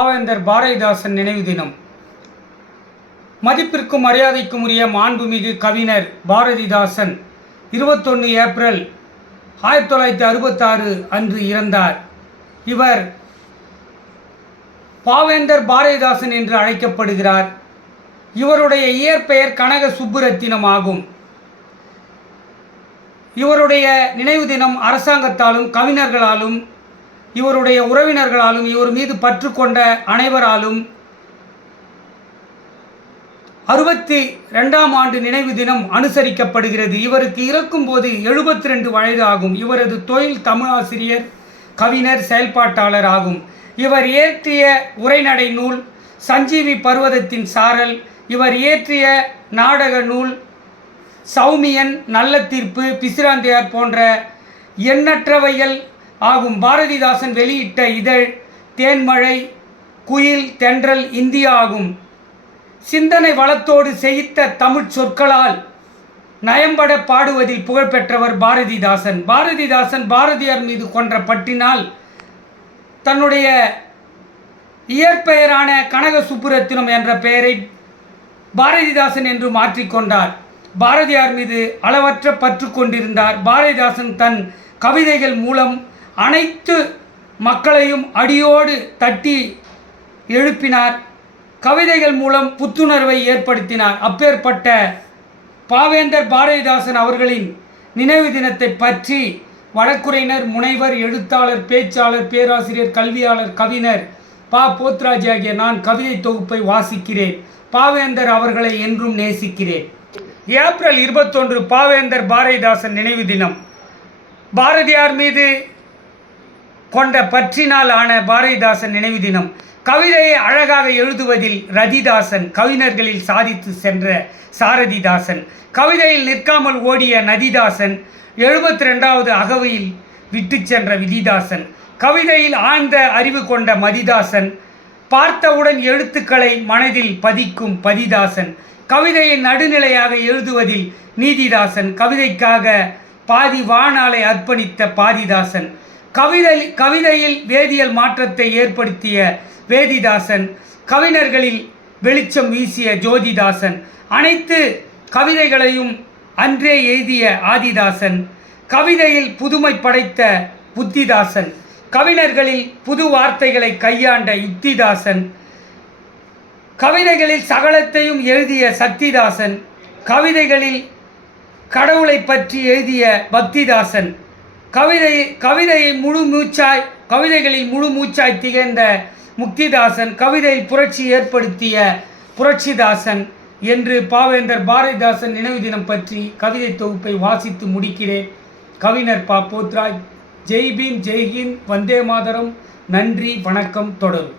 பாவேந்தர் பாரதிதாசன் நினைவு தினம். மதிப்பிற்கும் மரியாதைக்கும் உரிய மாண்புமிகு கவிஞர் பாரதிதாசன் 21 ஏப்ரல் 1966 அன்று இறந்தார். இவர் பாவேந்தர் பாரதிதாசன் என்று அழைக்கப்படுகிறார். இவருடைய இயற்பெயர் கனக சுப்புரத்தினம் ஆகும். இவருடைய நினைவு தினம் அரசாங்கத்தாலும் கவிஞர்களாலும் இவருடைய உறவினர்களாலும் இவர் மீது பற்று கொண்ட அனைவராலும் 62ஆம் ஆண்டு நினைவு தினம் அனுசரிக்கப்படுகிறது. இவருக்கு இறக்கும் போது 72 வயது ஆகும். இவரது தொழில் தமிழாசிரியர், கவிஞர், செயல்பாட்டாளர் ஆகும். இவர் இயற்றிய உரைநடை நூல் சஞ்சீவி பர்வதத்தின் சாரல், இவர் இயற்றிய நாடக நூல் சௌமியன், நல்ல தீர்ப்பு, பிசிராந்தையார் போன்ற எண்ணற்றவைகள் ஆகும். பாரதிதாசன் வெளியிட்ட இதழ் தேன்மழை, குயில், தென்றல், இந்தியா ஆகும். சிந்தனை வளத்தோடு செய்த தமிழ் சொற்களால் நயம்பட பாடுவதில் புகழ்பெற்றவர் பாரதிதாசன். பாரதிதாசன் பாரதியார் மீது கொன்ற பற்றினால் தன்னுடைய இயற்பெயரான கனக சுப்புரத்தினம் என்ற பெயரை பாரதிதாசன் என்று மாற்றிக்கொண்டார். பாரதியார் மீது அளவற்ற பற்று கொண்டிருந்தார். பாரதிதாசன் தன் கவிதைகள் மூலம் அனைத்து மக்களையும் அடியோடு தட்டி எழுப்பினார். கவிதைகள் மூலம் புத்துணர்வை ஏற்படுத்தினார். அப்பேற்பட்ட பாவேந்தர் பாரதிதாசன் அவர்களின் நினைவு தினத்தை பற்றி வழக்குரைஞர், முனைவர், எழுத்தாளர், பேச்சாளர், பேராசிரியர், கல்வியாளர், கவிஞர் போத்ராஜ் ஆகிய நான் கவிதை தொகுப்பை வாசிக்கிறேன். பாவேந்தர் அவர்களை என்றும் நேசிக்கிறேன். ஏப்ரல் 21 பாவேந்தர் பாரதிதாசன் நினைவு தினம். பாரதியார் மீது கொண்ட பற்றினால் ஆன பாரதிதாசன் நினைவு தினம். கவிதையை அழகாக எழுதுவதில் ரதிதாசன், கவிஞர்களில் சாதித்து சென்ற சாரதிதாசன், கவிதையில் நிற்காமல் ஓடிய நதிதாசன், 72வது அகவையில் விட்டு சென்ற விதிதாசன், கவிதையில் ஆழ்ந்த அறிவு கொண்ட மதிதாசன், பார்த்தவுடன் எழுத்துக்களை மனதில் பதிக்கும் பதிதாசன், கவிதையை நடுநிலையாக எழுதுவதில் நீதிதாசன், கவிதைக்காக பாதி வாழ்நாளை அர்ப்பணித்த பாதிதாசன், கவிதையில் வேதியியல் மாற்றத்தை ஏற்படுத்திய வேதிதாசன், கவிஞர்களில் வெளிச்சம் வீசிய ஜோதிதாசன், அனைத்து கவிதைகளையும் அன்றே எழுதிய ஆதிதாசன், கவிதையில் புதுமை படைத்த புத்திதாசன், கவிஞர்களில் புது வார்த்தைகளை கையாண்ட யுக்திதாசன், கவிதைகளில் சகலத்தையும் எழுதிய சக்திதாசன், கவிதைகளில் கடவுளை பற்றி எழுதிய பக்திதாசன், கவிதைகளில் முழு மூச்சாய் திகழ்ந்த முக்திதாசன், கவிதையில் புரட்சி ஏற்படுத்திய புரட்சிதாசன் என்று பாவேந்தர் பாரதிதாசன் நினைவு தினம் பற்றி கவிதை தொகுப்பை வாசித்து முடிக்கிறேன். கவிஞர் போத்ராஜ். ஜெய் பீம், ஜெய் ஹிந்த், வந்தே மாதரம். நன்றி, வணக்கம். தொடரும்.